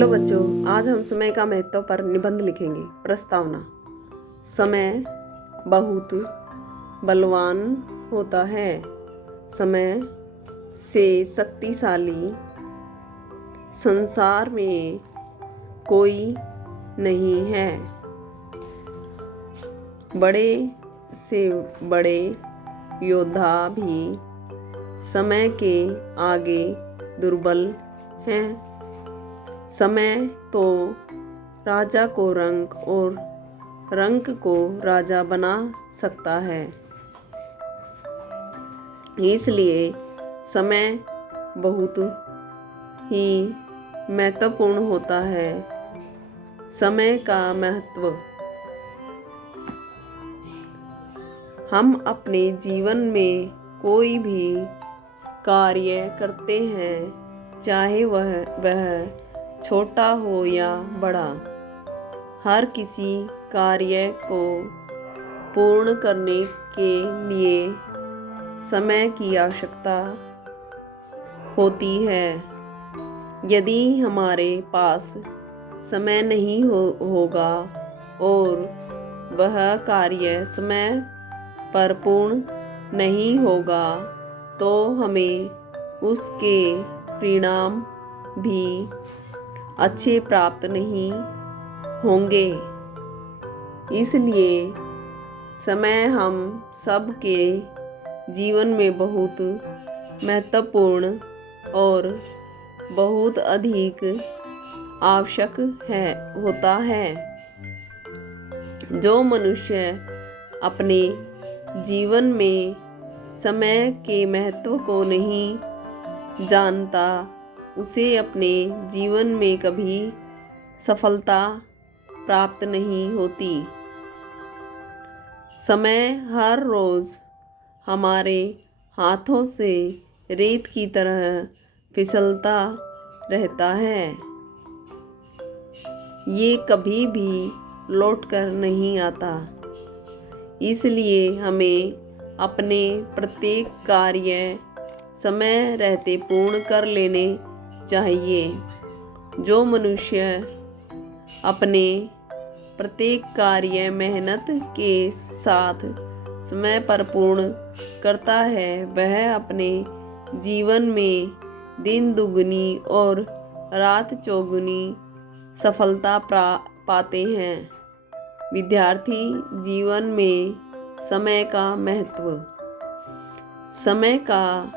Hello बच्चों, आज हम समय का महत्व पर निबंध लिखेंगे। प्रस्तावना। समय बहुत बलवान होता है। समय से शक्तिशाली संसार में कोई नहीं है। बड़े से बड़े योद्धा भी समय के आगे दुर्बल हैं। समय तो राजा को रंक और रंक को राजा बना सकता है। इसलिए समय बहुत ही महत्वपूर्ण होता है। समय का महत्व। हम अपने जीवन में कोई भी कार्य करते हैं, चाहे वह छोटा हो या बड़ा, हर किसी कार्य को पूर्ण करने के लिए समय की आवश्यकता होती है। यदि हमारे पास समय नहीं होगा और वह कार्य समय पर पूर्ण नहीं होगा, तो हमें उसके परिणाम भी अच्छे प्राप्त नहीं होंगे। इसलिए समय हम सबके जीवन में बहुत महत्वपूर्ण और बहुत अधिक आवश्यक होता है। जो मनुष्य अपने जीवन में समय के महत्व को नहीं जानता, उसे अपने जीवन में कभी सफलता प्राप्त नहीं होती। समय हर रोज हमारे हाथों से रेत की तरह फिसलता रहता है। ये कभी भी लौट कर नहीं आता। इसलिए हमें अपने प्रत्येक कार्य समय रहते पूर्ण कर लेने चाहिए। जो मनुष्य अपने प्रत्येक कार्य मेहनत के साथ समय पर पूर्ण करता है, वह अपने जीवन में दिन दुगनी और रात चौगुनी सफलता पाते हैं। विद्यार्थी जीवन में समय का महत्व। समय का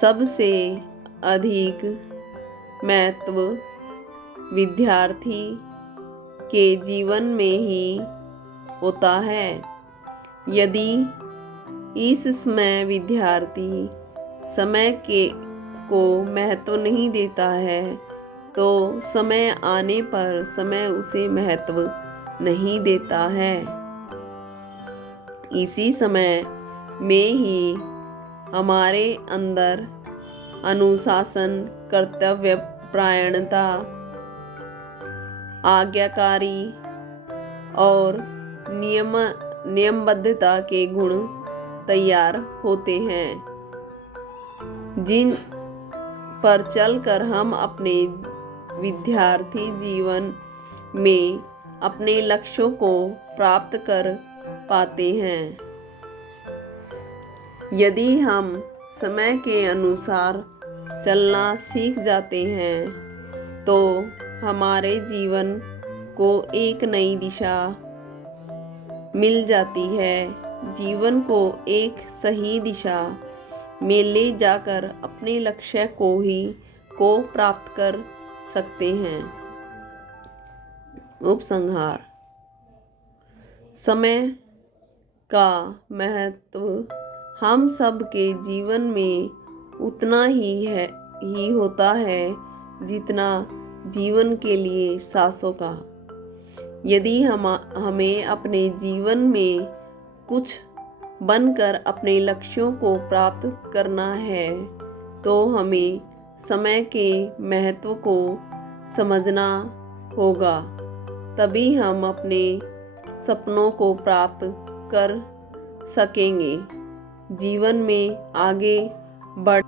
सबसे अधिक महत्व विद्यार्थी के जीवन में ही होता है। यदि इस समय विद्यार्थी समय को महत्व नहीं देता है, तो समय आने पर समय उसे महत्व नहीं देता है। इसी समय में ही हमारे अंदर अनुशासन, कर्तव्य परायणता, आज्ञाकारी और नियमबद्धता के गुण तैयार होते हैं, जिन पर चलकर हम अपने विद्यार्थी जीवन में अपने लक्ष्यों को प्राप्त कर पाते हैं। यदि हम समय के अनुसार चलना सीख जाते हैं, तो हमारे जीवन को एक नई दिशा मिल जाती है। जीवन को एक सही दिशा में ले जाकर अपने लक्ष्य को प्राप्त कर सकते हैं। उपसंहार। समय का महत्व हम सब के जीवन में उतना ही होता है जितना जीवन के लिए सांसों का। यदि हमें अपने जीवन में कुछ बनकर अपने लक्ष्यों को प्राप्त करना है, तो हमें समय के महत्व को समझना होगा। तभी हम अपने सपनों को प्राप्त कर सकेंगे। जीवन में आगे बढ़